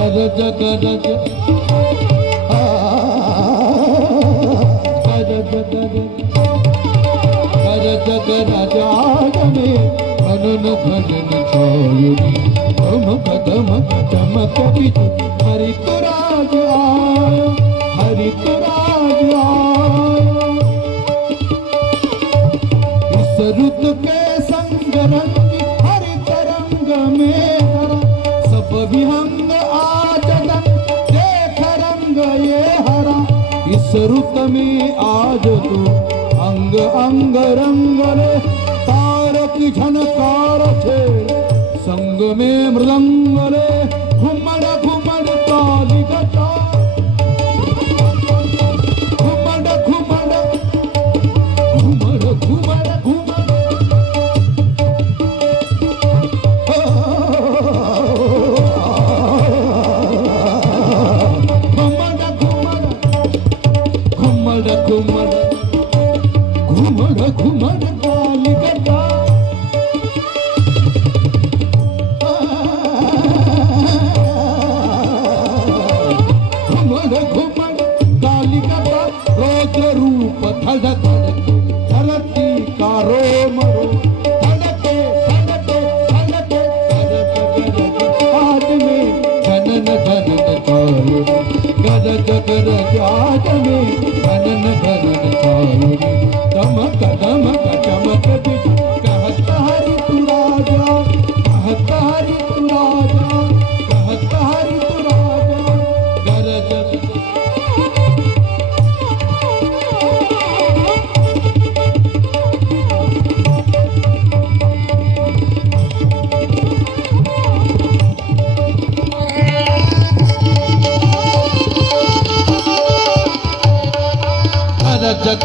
जगर जगर कर जगर कर जगर जागने फनन फनन छोयुनि कम कदम कदम कबित हरितराज आयो हरितराज आयो इस रुत के संग रंग हरितरंग में सब भी हम सरुतमी आज तो अंग अंग रंगले तारक झनकार छे संग में मृदंगले। তোমার जग